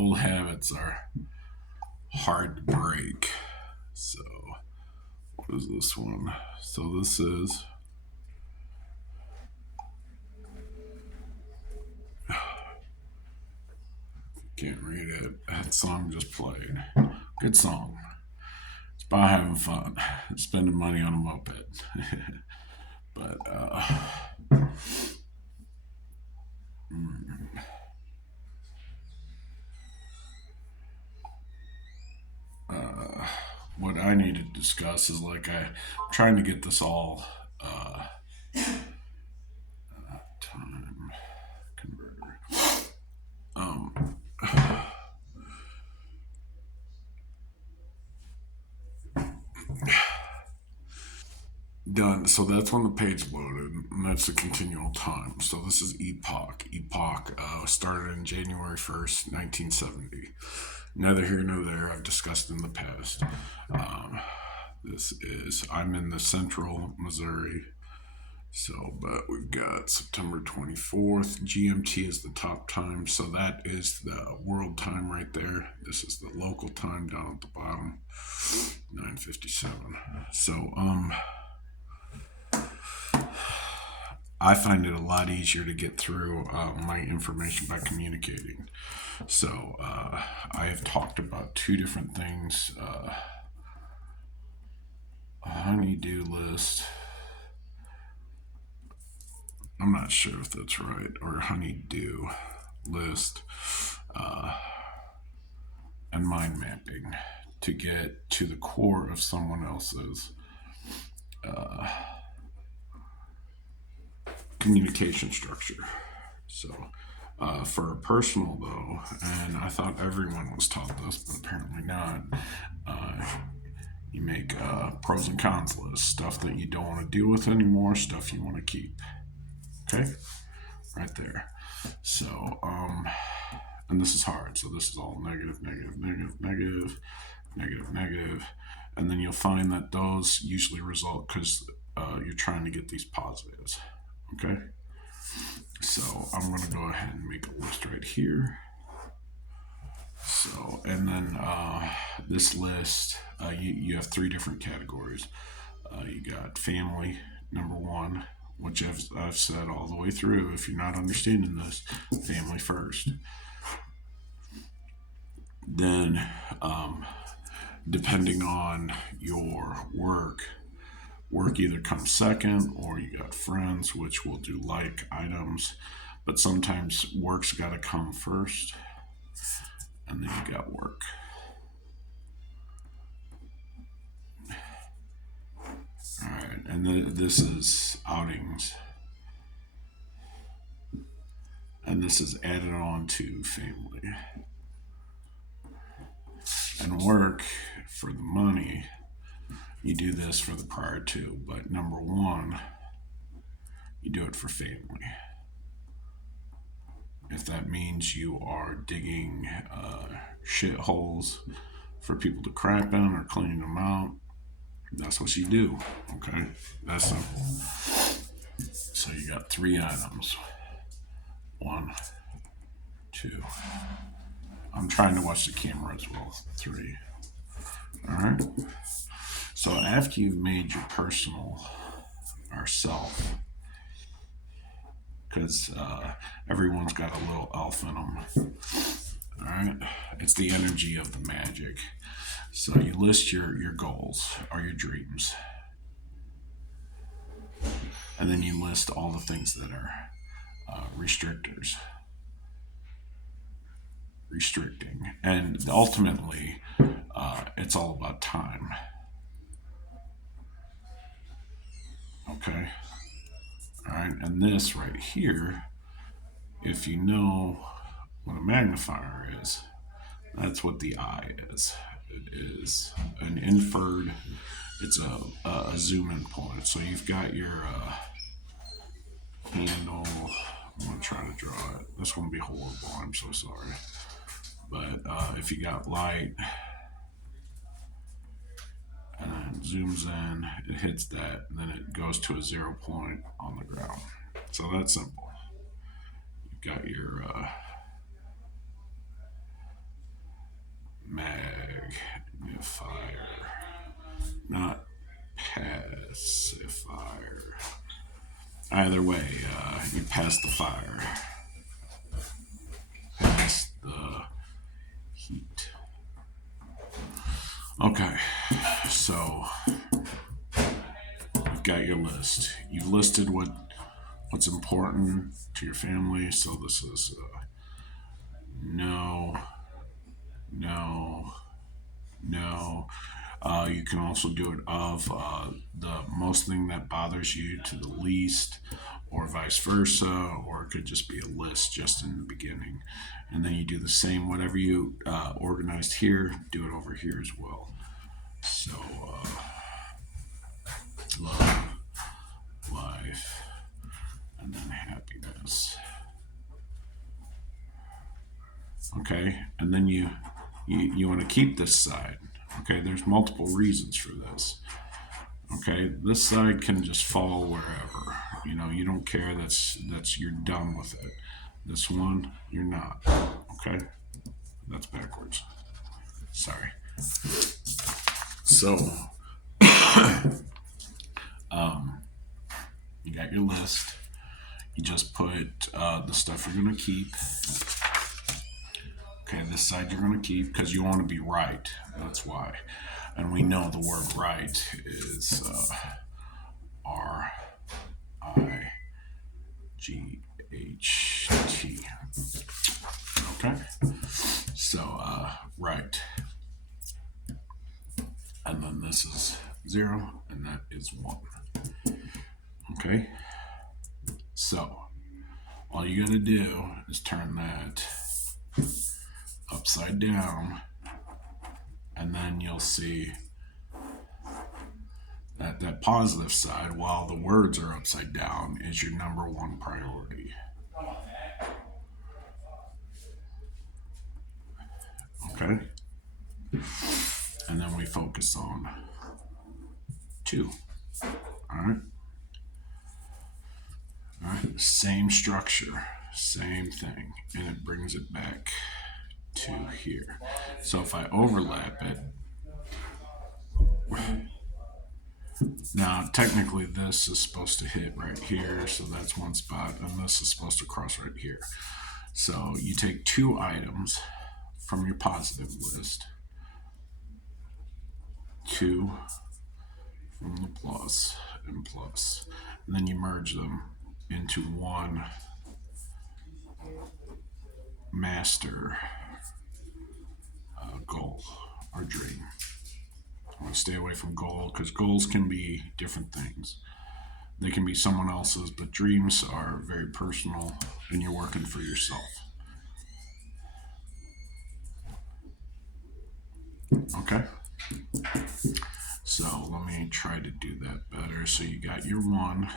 old habits are hard to break. So, what is this one? So, this is. Can't read it. That song just played. Good song. It's about having fun, spending money on a moped. But, what I need to discuss is like I'm trying to get this all time converter. Um, Done. So that's when the page loaded, and that's the continual time. So this is epoch. Epoch started in January 1st, 1970. Neither here nor there. I've discussed in the past. I'm in the central Missouri. So, but we've got September 24th. GMT is the top time. So that is the world time right there. This is the local time down at the bottom, 9:57. So, I find it a lot easier to get through my information by communicating. So I have talked about two different things. A honeydew list. I'm not sure if that's right. Or honeydew list. And mind mapping to get to the core of someone else's communication structure. So, for a personal though, and I thought everyone was taught this, but apparently not. You make pros and cons lists, stuff that you don't want to deal with anymore, stuff you want to keep. Okay, right there. So, and this is hard. So this is all negative, negative, negative, negative, negative, negative, and then you'll find that those usually result because you're trying to get these positives. Okay. So I'm going to go ahead and make a list right here. So, and then this list, you have three different categories. You got family, number one, which I've said all the way through. If you're not understanding this, family first. Then, depending on your work either comes second, or you got friends, which will do like items, but sometimes work's got to come first, and then you got work. All right, and this is outings, and this is added on to family. And work for the money, you do this for the prior two, but number one, you do it for family. If that means you are digging shitholes for people to crap in or cleaning them out, that's what you do. Okay, that's simple. So you got three items. 1, 2. I'm trying to watch the camera as well. 3. All right. So after you've made your personal or self, because everyone's got a little elf in them. All right, it's the energy of the magic. So you list your goals or your dreams, and then you list all the things that are restricting, and ultimately, it's all about time. Okay, all right, and this right here, if you know what a magnifier is, that's what the eye is. It is an inferred, it's a zoom in point. So you've got your handle. I'm going to try to draw it. This one will be horrible. I'm so sorry. But if you got light and it zooms in, it hits that, and then it goes to a 0 point on the ground. So that's simple. You've got your Either way, you pass the fire, pass the heat. Okay, so you've got your list. You've listed what's important to your family. So this is no, no, no. You can also do it of the most thing that bothers you to the least, or vice versa, or it could just be a list just in the beginning. And then you do the same, whatever you organized here, do it over here as well. So, love, life, and then happiness. Okay, and then you want to keep this side. Okay, there's multiple reasons for this. Okay, this side can just fall wherever. You know, you don't care. That's you're done with it. This one, you're not. Okay, that's backwards. Sorry. So, you got your list. You just put the stuff you're gonna keep. Okay, this side you're gonna keep because you want to be right. That's why. And we know the word right is RIGHT. Okay, so right, and then this is 0, and that is 1. Okay, so all you gotta do is turn that upside down, and then you'll see that positive side, while the words are upside down, is your number one priority. Okay, and then we focus on 2. All right. All right, same structure, same thing, and it brings it back to here. So if I overlap it, now technically this is supposed to hit right here, so that's one spot, and this is supposed to cross right here. So you take 2 items from your positive list, 2 from the plus and plus, and then you merge them into one master goal or dream. I want to stay away from goal because goals can be different things. They can be someone else's, but dreams are very personal and you're working for yourself. Okay? So let me try to do that better. So you got your 1,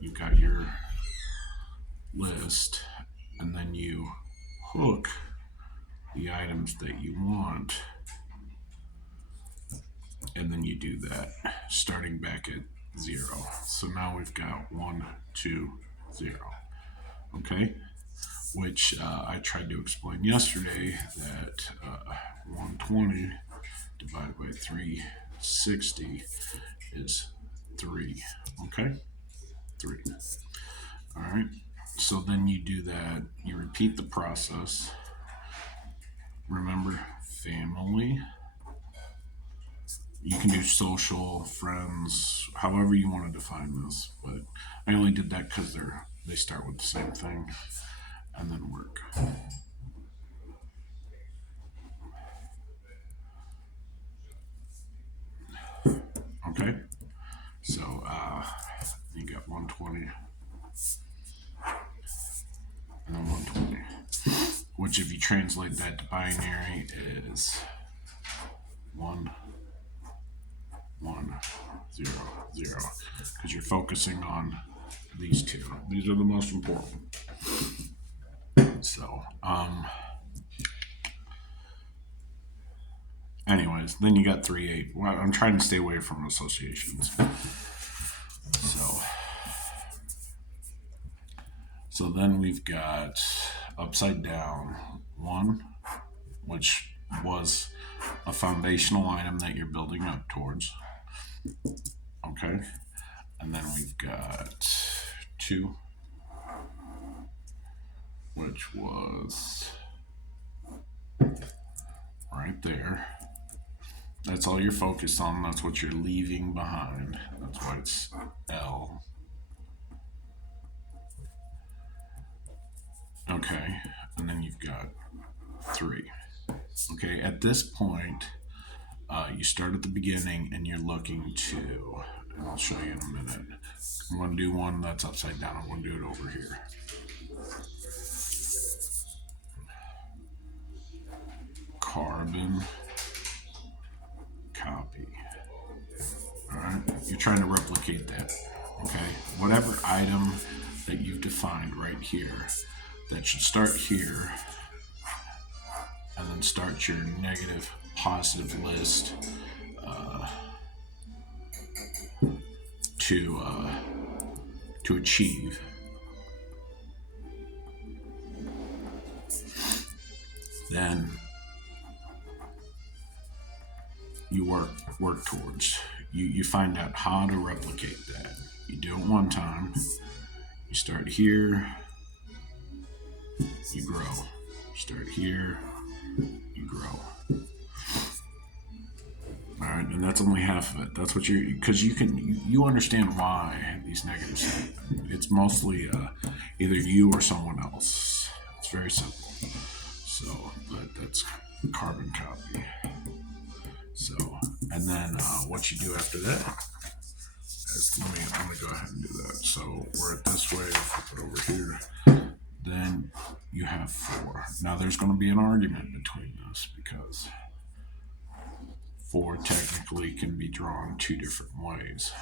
you got your list, and then you hook the items that you want, and then you do that starting back at 0. So now we've got 1, 2, 0. Okay, which I tried to explain yesterday that 120 divided by 360 is 3. Okay, 3. All right. So then you do that. You repeat the process. Remember, family. You can do social, friends, however you want to define this. But I only did that because they start with the same thing, and then work. Okay. So you got 120 and then 120, which if you translate that to binary is 1, 1, 0, 0, because you're focusing on these 2. These are the most important. So, anyways, then you got 3, 8. Well, I'm trying to stay away from associations. So then we've got upside down 1, which was a foundational item that you're building up towards. Okay. And then we've got 2, which was right there. That's all you're focused on. That's what you're leaving behind. That's why it's L. Okay, and then you've got 3. Okay, at this point, you start at the beginning and you're looking to, and I'll show you in a minute. I'm going to do one that's upside down. I'm going to do it over here. Carbon copy. All right, you're trying to replicate that. Okay, whatever item that you've defined right here, that should start here and then start your negative positive list to achieve. Then you work towards. You find out how to replicate that. You do it one time. You start here. You grow. Start here. You grow. All right, and that's only half of it. That's what because you understand why these negatives happen. It's mostly either you or someone else. It's very simple. So, but that's carbon copy. So, and then what you do after that is, I'm gonna go ahead and do that. So we're at this way, flip it over here. Then you have 4. Now there's gonna be an argument between this because 4 technically can be drawn 2 different ways.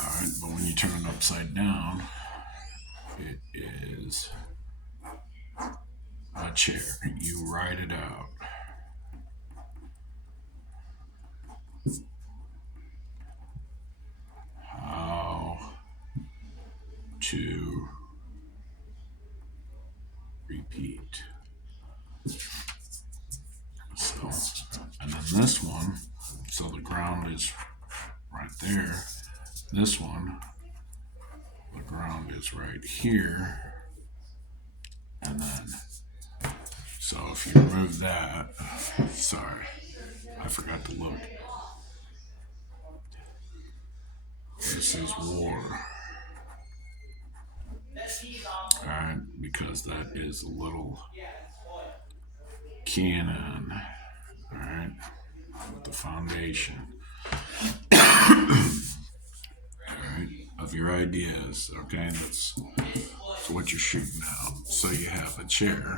Alright, but when you turn it upside down, it is a chair. You write it out. How to repeat. So, and then this one, so the ground is right there. This one, the ground is right here. And then, so if you remove that, sorry, I forgot to look. This is war. Alright, because that is a little cannon. Alright, with the foundation. Alright, of your ideas. Okay, that's what you're shooting out. So you have a chair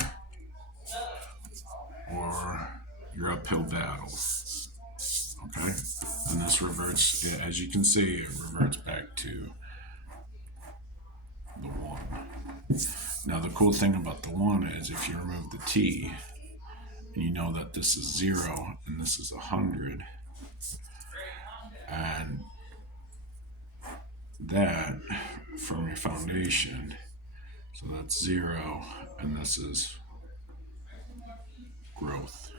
or your uphill battle. Okay, and this reverts, as you can see, it reverts back to the 1. Now the cool thing about the 1 is if you remove the T, and you know that this is 0 and this is 100, and that from your foundation, so that's 0 and this is growth.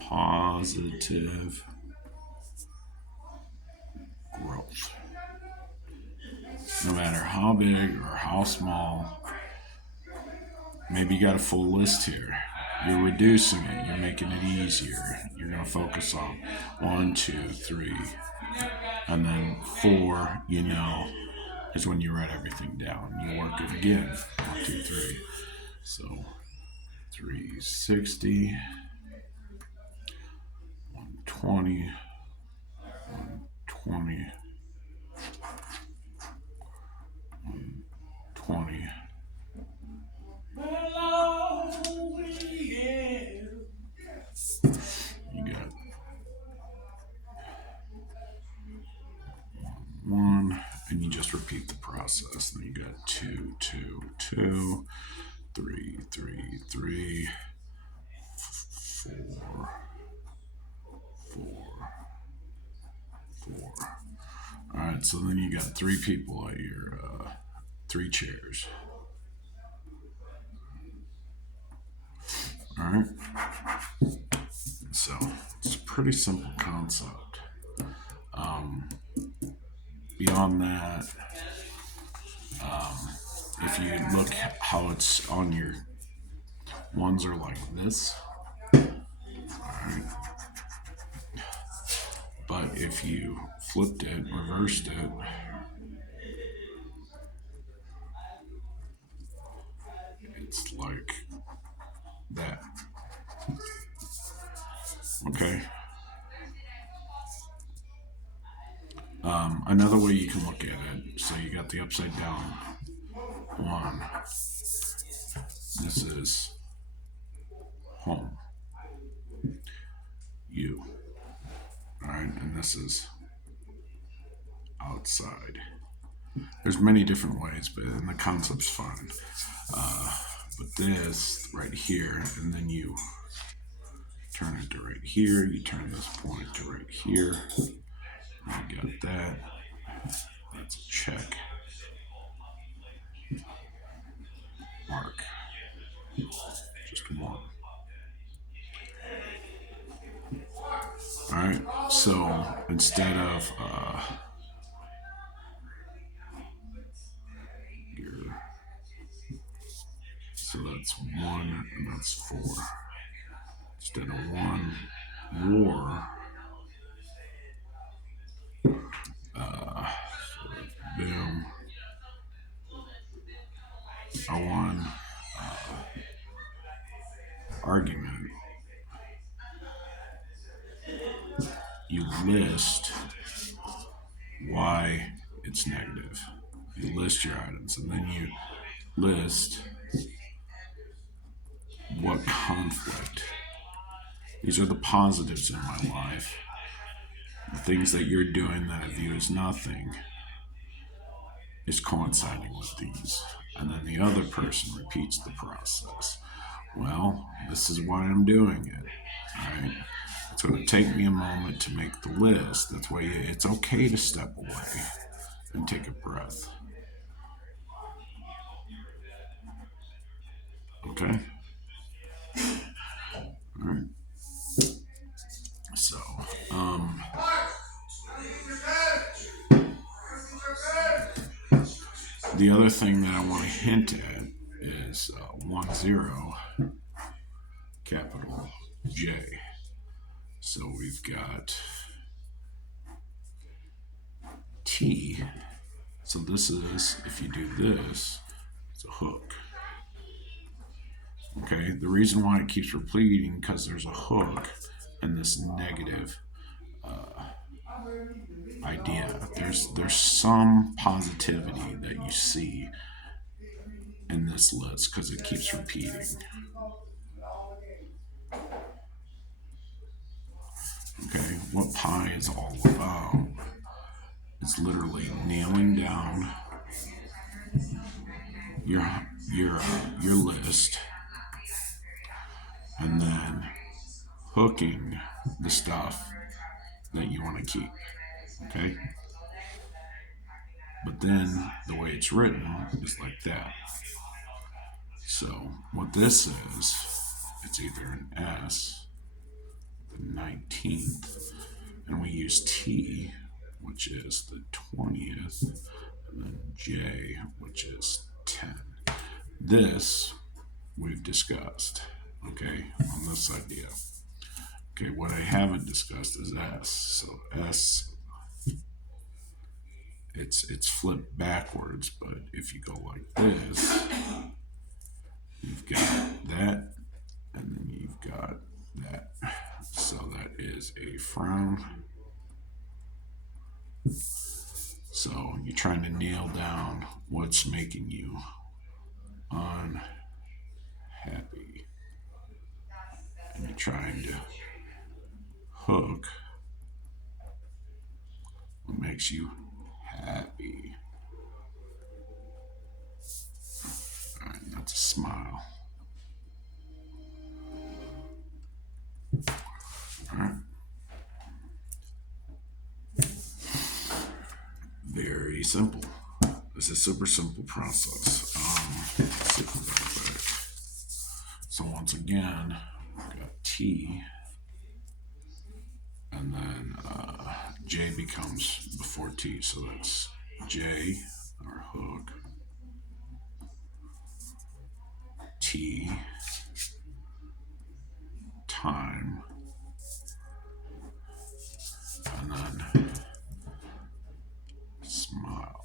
Positive growth. No matter how big or how small, maybe you got a full list here. You're reducing it, you're making it easier. You're going to focus on 1, 2, 3, and then 4, is when you write everything down. You work it again. 1, 2, 3. So 360. 120, 120, 120. You got 1, and you just repeat the process. Then you got 2, 2, 2, 3, 3, 3, 4, 4, 4. All right, so then you got 3 people at your 3 chairs. All right. So it's a pretty simple concept. Beyond that, if you look how it's on your ones are like this, alright? But if you flipped it, reversed it, it's like that. Okay. Another way you can look at it, so you got the upside down one. This is home. You. Alright, and this is outside. There's many different ways, but and the concept's fine. But this right here, and then you turn it to right here, you turn this point to right here, you got that, that's a check, mark, just one. Alright, so instead of so that's one and that's four. Instead of one, war, so boom, a one, argument, you list why it's negative. You list your items, and then you list what conflict. These are the positives in my life. The things that you're doing that I view as nothing is coinciding with these. And then the other person repeats the process. Well, this is why I'm doing it. Right? It's going to take me a moment to make the list. That's why it's okay to step away and take a breath. Okay? All right. So, the other thing that I want to hint at is 10, capital J. So we've got T. So this is, if you do this, it's a hook. Okay, the reason why it keeps repeating because there's a hook and this negative idea. There's some positivity that you see in this list because it keeps repeating. Okay, what pi is all about? It's literally nailing down your list and then hooking the stuff that you want to keep. Okay? But then the way it's written is like that. So what this is, it's either an S, the 19th, and we use T, which is the 20th, and then J, which is 10. This we've discussed, okay, on this idea. Okay, what I haven't discussed is S. So S, it's flipped backwards, but if you go like this, you've got that, and then you've got that. So that is a frown. So you're trying to nail down what's making you unhappy. And you're trying to hook what makes you happy. All right, that's a smile. All right. Very simple. This is a super simple process. So once again, we've got T, and then J becomes before T, so that's J, our hook, T, time, and then smile.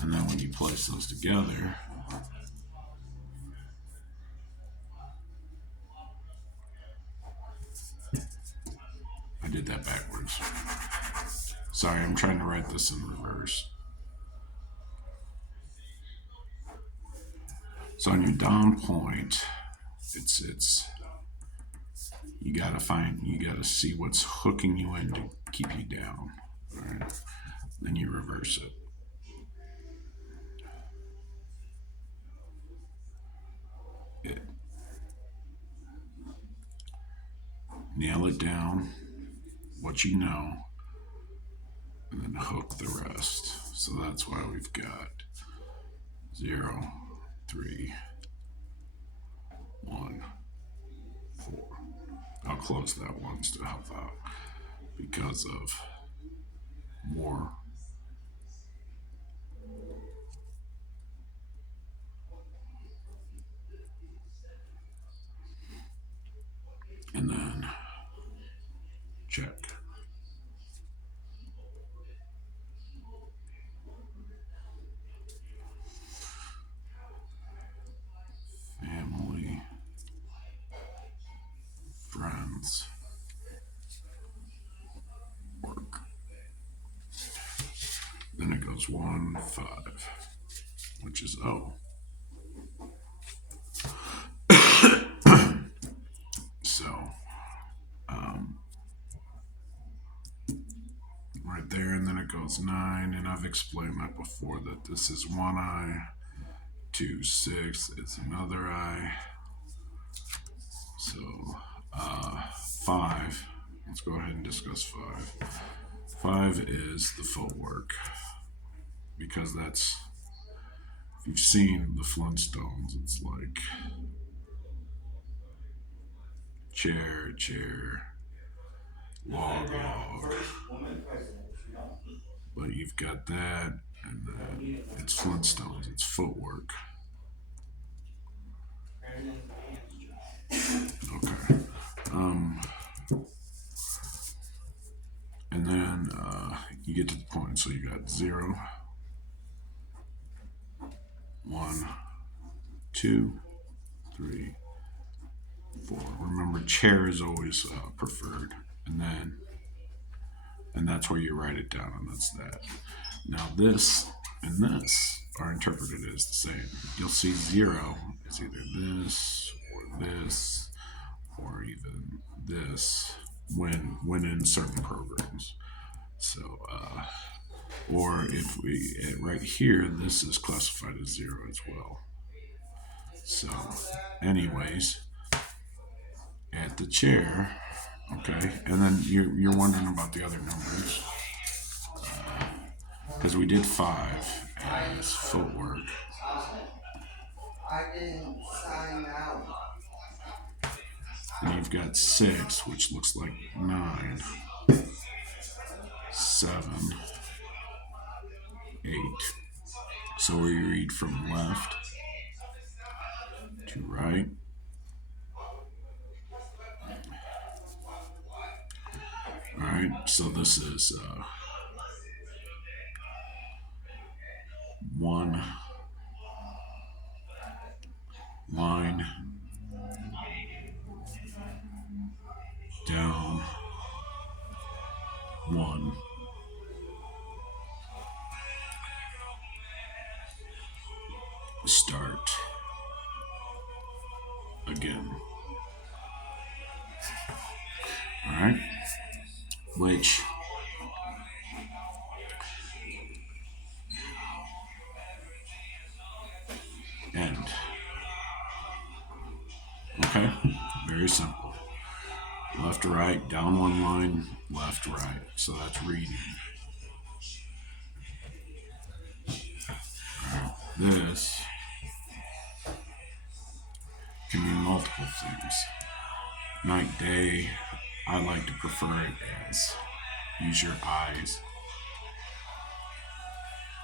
And then when you place those together, I did that backwards. Sorry, I'm trying to write this in reverse. So on your down point, it's you gotta see what's hooking you in to keep you down. All right, then you reverse it. Nail it down, what you know, and then hook the rest. So that's why we've got 0, 3, 1, 4. I'll close that once to help out because of more. And then check. Family, friends, work. Then it goes 1, 5, which is O. So, right there, and then it goes 9, and I've explained that before, that this is one I, 2, 6 is another I. So, 5, let's go ahead and discuss 5. 5 is the footwork, because that's, if you've seen the Flintstones, it's like chair, chair, log, log. But you've got that, and then it's Flintstones, it's footwork. Okay. And then you get to the point, so you got 0, 1, 2, 3, 4. Remember, chair is always preferred, and that's where you write it down, and that's that. Now this and this are interpreted as the same. You'll see 0 is either this or even this when in certain programs. So or if we right here, this is classified as 0 as well. So anyways, at the chair, okay, and then you're wondering about the other numbers, because we did 5 as footwork. And you've got 6, which looks like 9, 7, 8. So we read from left to right. All right, so this is 1 line down, 1 start again. All right, which end. Okay, very simple. Left to right, down 1 line, left to right. So that's reading. All right, this Can mean multiple things. Night, day, I like to prefer it as use your eyes.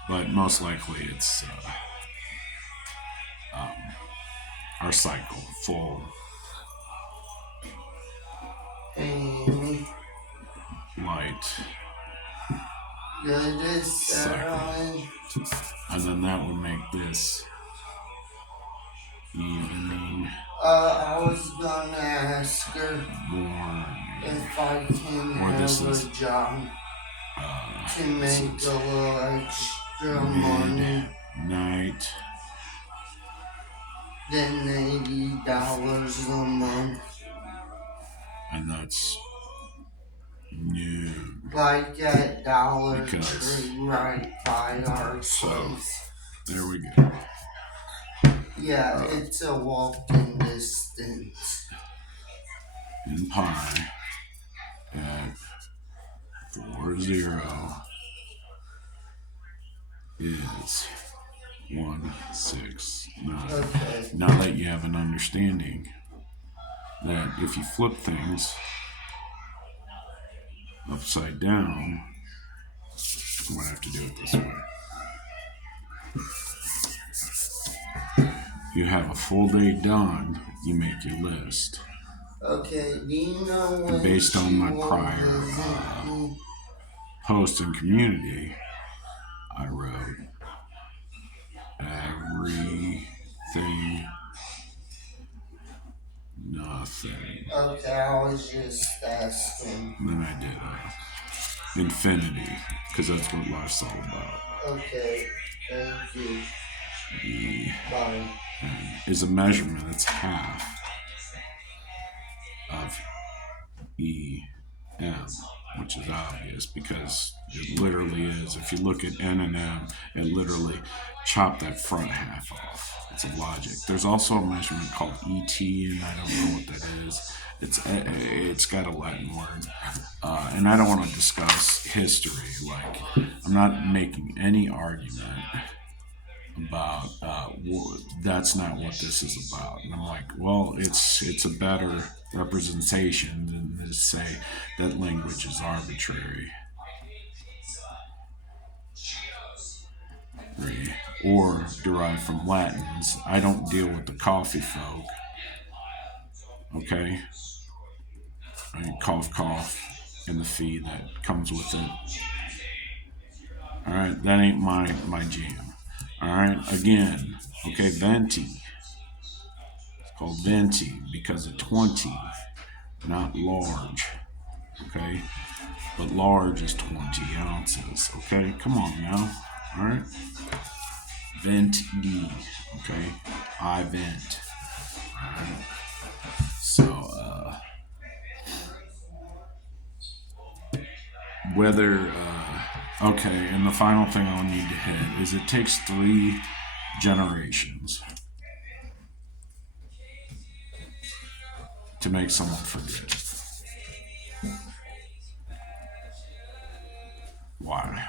But most likely it's our cycle, full, light, cycle. And then that would make this evening. I was gonna ask her morning. if I can have a job to make a little extra money. Night. Then $80 a month. And that's noon. Like at Dollar Tree right by our place. There we go. Yeah, it's a walking distance. In pi at 40 is 169. Okay. Now that you have an understanding that if you flip things upside down, I'm going to have to do it this way. You have a full day done, you make your list. Okay, do you know when based on my prior post in community, I wrote everything, nothing. Okay, I was just asking. And then I did infinity, because that's what life's all about. Okay, thank you. Bye. Is a measurement, it's half of EM, which is obvious because it literally is. If you look at N and M, it literally chop that front half off. It's a logic. There's also a measurement called ET, and I don't know what that is. It's got a Latin word, and I don't want to discuss history. Like, I'm not making any argument about that's not what this is about. And I'm like, well, it's a better representation than to say that language is arbitrary or derived from Latins. I don't deal with the coffee folk. Okay? I mean, cough, and the fee that comes with it. Alright, that ain't my jam. Alright, again, okay, venti. It's called venti because of 20, not large. Okay, but large is 20 ounces. Okay, come on now. Alright, vent D. Okay, I vent. Alright, so whether okay, and the final thing I'll need to hit is it takes 3 generations to make someone forget. Why?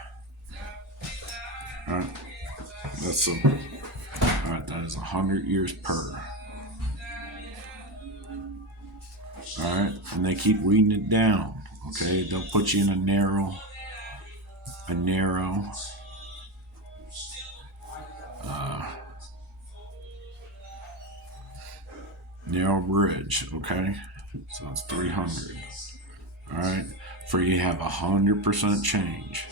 Alright, that's alright, that is 100 years per. Alright, and they keep weeding it down. Okay, they'll put you in a narrow bridge. Okay, so that's 300. All right, for you have 100% change.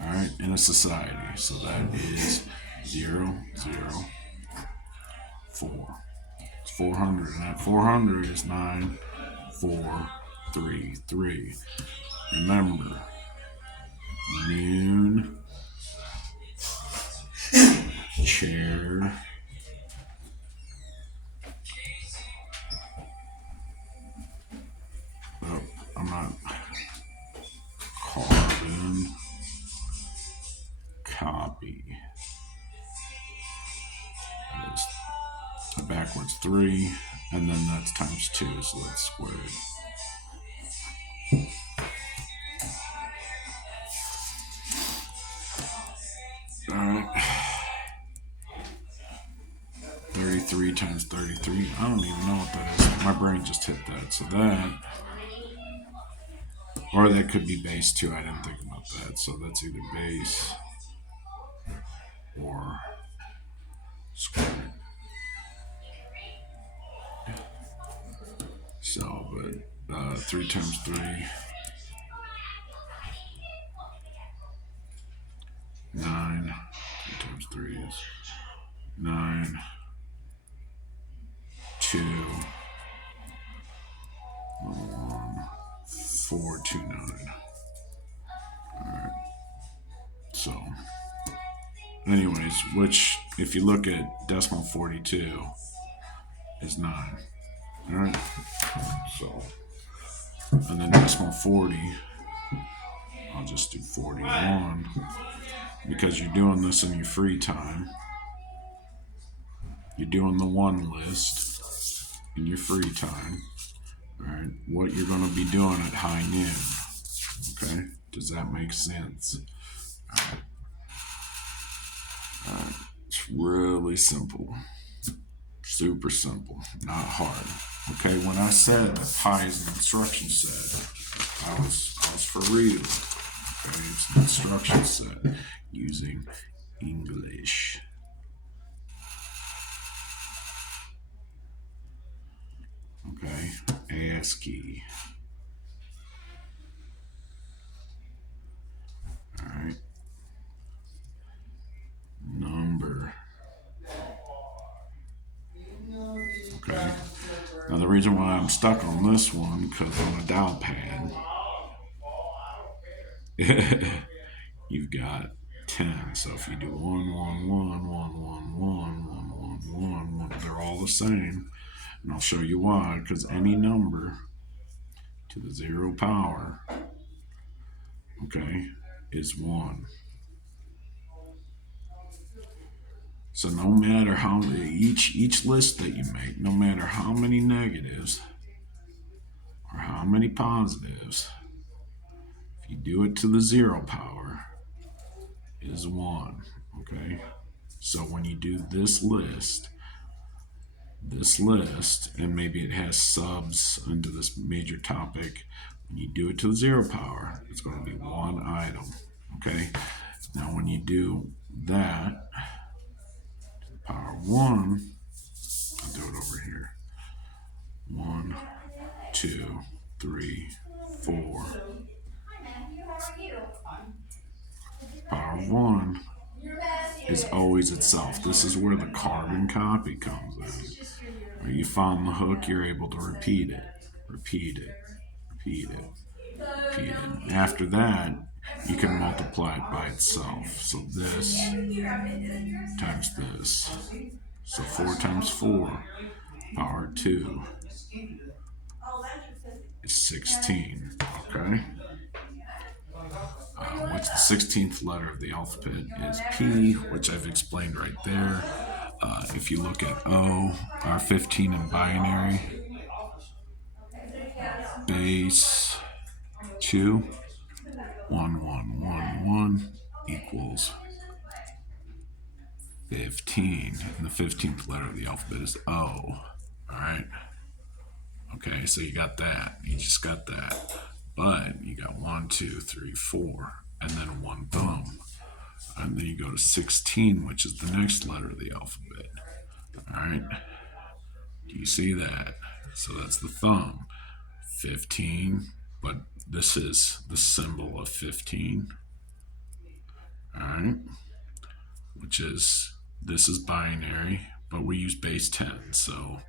All right, in a society, so that is 0, 0, 4. It's 400, and that 400 is 9, 4, 3, 3. Remember, noon, chair, oh, I'm not, carbon, copy, backwards 3, and then that's times 2, so that's squared. Alright, 33 3 times 33. I don't even know what that is. My brain just hit that. So that, or that could be base 2. I didn't think about that. So that's either base or square. So, but 3 times 3, 9. 3 times 3 is 9. 2, 1, 4, 2, 9. Alright. So, anyways, which, if you look at decimal 42, is 9. Alright? So, and then decimal 40, I'll just do 41, because you're doing this in your free time. You're doing the one list in your free time. Alright? What you're going to be doing at high noon. Okay? Does that make sense? Alright. It's really simple. Super simple. Not hard. Okay? When I said that pi is an instruction set, I was for real. Okay? It's an instruction set using English. Okay? ASCII. Alright? Number. Okay? Now the reason why I'm stuck on this one, because on a dial pad, you've got 10. So if you do 1, 1, 1, 1, 1, 1, 1, 1, 1, they're all the same. And I'll show you why, because any number to the 0 power, okay, is 1. So no matter how each list that you make, no matter how many negatives or how many positives, if you do it to the 0 power, is 1. Okay? So when you do this list, and maybe it has subs into this major topic, when you do it to the 0 power, it's going to be one item. Okay? Now when you do that to the power 1, I'll do it over here. 1, 2, 3, 4. Power 1 is always itself. This is where the carbon copy comes in. When you find the hook, you're able to repeat it, repeat it, repeat it, repeat it. After that, you can multiply it by itself. So this times this. So 4 times 4, power 2, is 16. Okay? What's the 16th letter of the alphabet is P, which I've explained right there. If you look at O, R15 in binary, base 2, 1, 1, 1, 1 equals 15. And the 15th letter of the alphabet is O. Alright? Okay, so you got that. You just got that. But you got 1, 2, 3, 4, and then one thumb. And then you go to 16, which is the next letter of the alphabet. Alright? Do you see that? So that's the thumb. 15, but this is the symbol of 15. Alright? Which is, this is binary, but we use base 10, so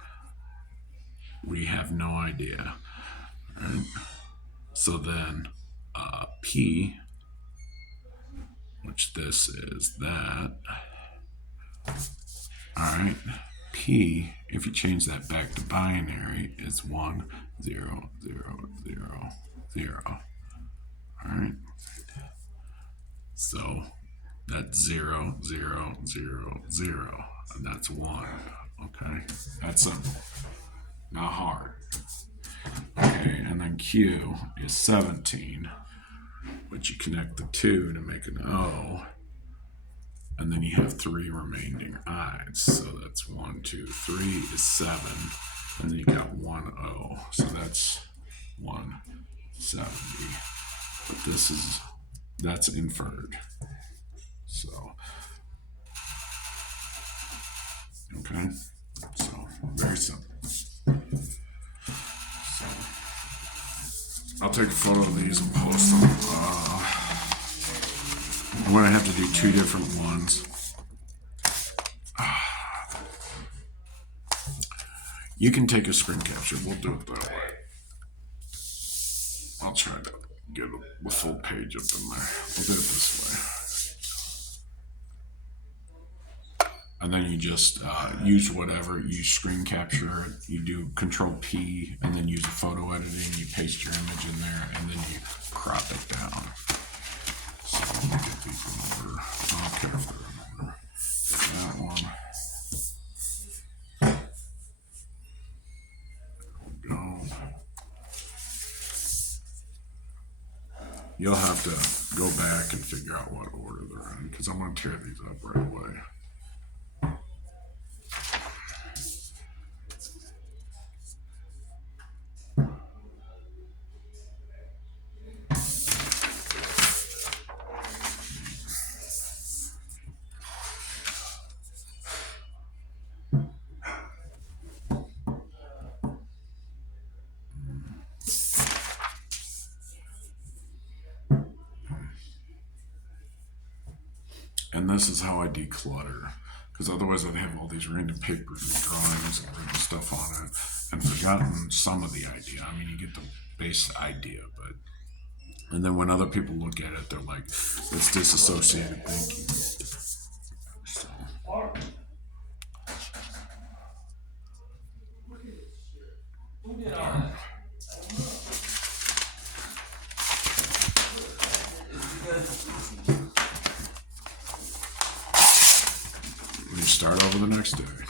we have no idea. Alright? So then P, which this is that. Alright, P, if you change that back to binary, is 1, 0, 0, 0, 0. Alright? So that's 0, 0, 0, 0. And that's 1. Okay? That's simple. Not hard. Okay, and then Q is 17, which you connect the 2 to make an O. and then you have 3 remaining eyes. So that's 1, 2, 3 is 7, and then you got 1 O. So that's 170. But that's inferred. So, okay. So very simple. So I'll take a photo of these and post them. I'm going to have to do 2 different ones. You can take a screen capture. We'll do it that way. I'll try to get a full page up in there. We'll do it this way. And then you just use whatever. You screen capture it. You do Control P, and then use a photo editing. You paste your image in there, and then you crop it down. So let me get these in order. I don't care if they're in order. That one. Go. You'll have to go back and figure out what order they're in, because I'm going to tear these up right away. And this is how I declutter, because otherwise I'd have all these random papers and drawings and random stuff on it and forgotten some of the idea. I mean, you get the base idea, but and then when other people look at it, they're like, it's disassociated thinking. So. We start over the next day.